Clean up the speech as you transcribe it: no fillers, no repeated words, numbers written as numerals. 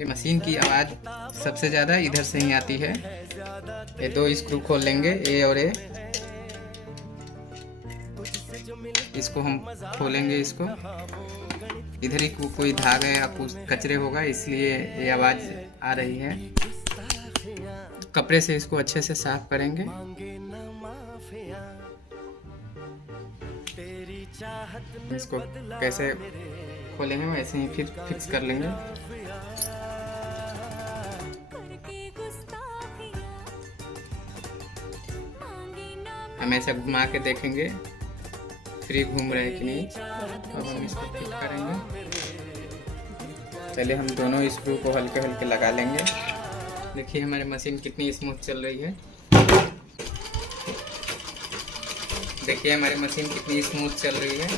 ये मशीन की आवाज़ सबसे ज़्यादा इधर से ही आती है। ये दो स्क्रू खोल लेंगे, ए और ए। इसको हम खोलेंगे, इसको इधर ही कोई धागा या कुछ कचरे होगा, इसलिए ये आवाज़ आ रही है। कपड़े से इसको अच्छे से साफ करेंगे। इसको कैसे खोलेंगे वैसे ही फिर फिक्स कर लेंगे। हम ऐसे घुमा के देखेंगे फ्री घूम रहे हैं कि नहीं। अब हम इसको फिट करेंगे। चलिए हम दोनों स्क्रू को हल्के हल्के लगा लेंगे। देखिए हमारी मशीन कितनी स्मूथ चल रही है। देखिए हमारी मशीन कितनी स्मूथ चल रही है।